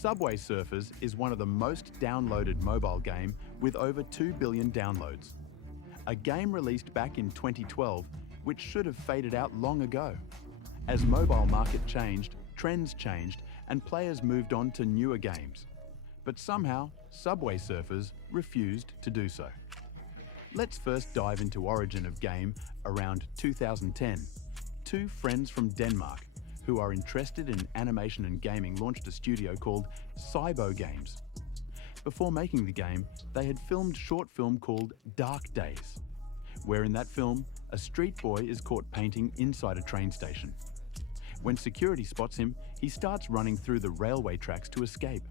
Subway Surfers is one of the most downloaded mobile game with over 2 billion downloads. A game released back in 2012, which should have faded out long ago. As mobile market changed, trends changed, and players moved on to newer games. But somehow, Subway Surfers refused to do so. Let's first dive into origin of game around 2010. Two friends from Denmark who are interested in animation and gaming launched a studio called SYBO Games. Before making the game, they had filmed a short film called Dark Days, where in that film, a street boy is caught painting inside a train station. When security spots him, he starts running through the railway tracks to escape.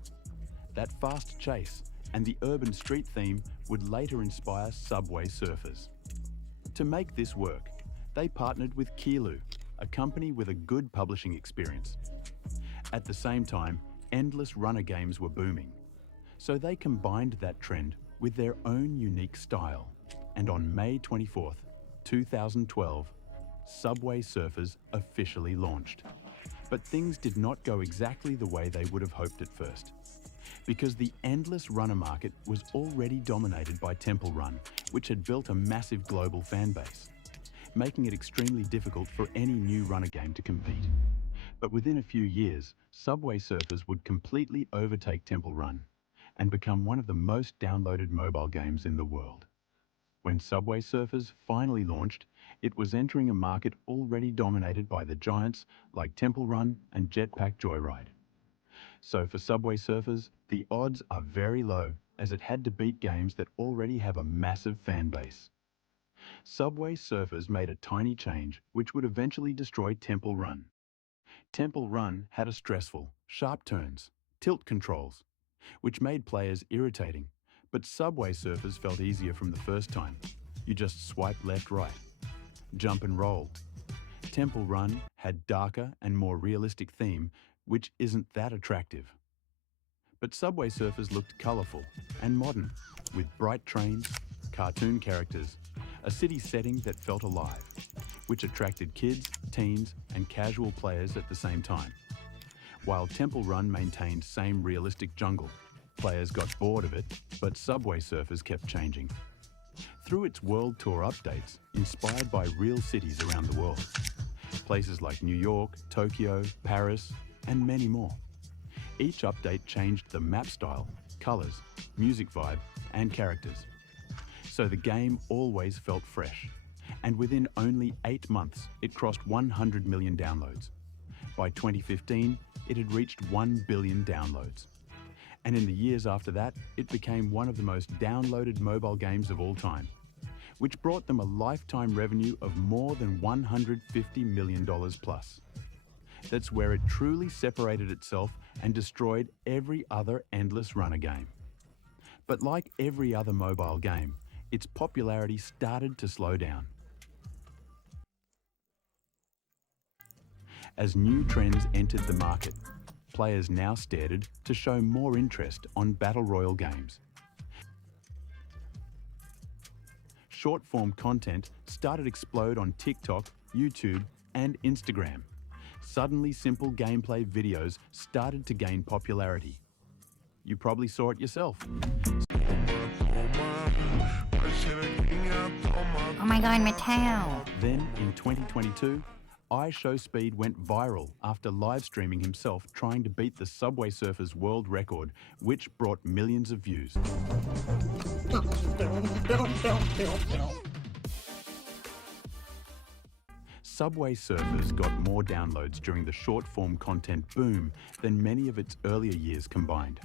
That fast chase and the urban street theme would later inspire Subway Surfers. To make this work, they partnered with Kilo, a company with a good publishing experience. At the same time, endless runner games were booming, so they combined that trend with their own unique style. And on May 24th, 2012, Subway Surfers officially launched. But things did not go exactly the way they would have hoped at first, because the endless runner market was already dominated by Temple Run, which had built a massive global fan base, making it extremely difficult for any new runner game to compete. But within a few years, Subway Surfers would completely overtake Temple Run and become one of the most downloaded mobile games in the world. When Subway Surfers finally launched, it was entering a market already dominated by the giants like Temple Run and Jetpack Joyride. So for Subway Surfers, the odds are very low, as it had to beat games that already have a massive fan base. Subway Surfers made a tiny change which would eventually destroy Temple Run. Temple Run had a stressful, sharp turns, tilt controls, which made players irritating, but Subway Surfers felt easier from the first time. You just swipe left-right, jump and roll. Temple Run had darker and more realistic theme, which isn't that attractive. But Subway Surfers looked colourful and modern, with bright trains, cartoon characters, a city setting that felt alive, which attracted kids, teens, and casual players at the same time. While Temple Run maintained same realistic jungle, players got bored of it, but Subway Surfers kept changing. Through its world tour updates, inspired by real cities around the world, places like New York, Tokyo, Paris, and many more. Each update changed the map style, colors, music vibe, and characters. So the game always felt fresh, and within only 8 months, it crossed 100 million downloads. By 2015, it had reached 1 billion downloads. And in the years after that, it became one of the most downloaded mobile games of all time, which brought them a lifetime revenue of more than $150 million plus. That's where it truly separated itself and destroyed every other endless runner game. But like every other mobile game, its popularity started to slow down. As new trends entered the market, players now started to show more interest on battle royale games. Short-form content started to explode on TikTok, YouTube, and Instagram. Suddenly, simple gameplay videos started to gain popularity. You probably saw it yourself. Oh my god, my tail! Then, in 2022, IShowSpeed went viral after live streaming himself trying to beat the Subway Surfers world record, which brought millions of views. Subway Surfers got more downloads during the short-form content boom than many of its earlier years combined.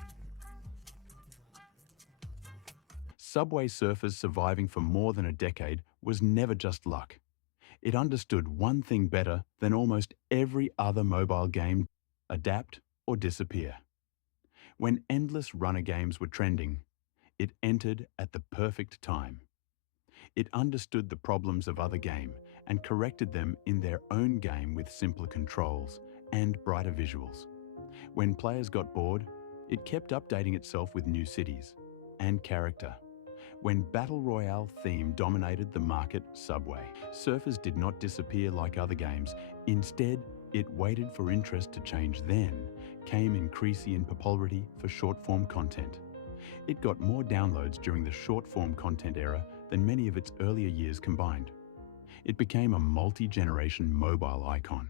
Subway Surfers surviving for more than a decade was never just luck. It understood one thing better than almost every other mobile game: adapt or disappear. When endless runner games were trending, it entered at the perfect time. It understood the problems of other games and corrected them in their own game with simpler controls and brighter visuals. When players got bored, it kept updating itself with new cities and character. When Battle Royale theme dominated the market, Subway Surfers did not disappear like other games. Instead, it waited for interest to change, then came increasing in popularity for short-form content. It got more downloads during the short-form content era than many of its earlier years combined. It became a multi-generation mobile icon.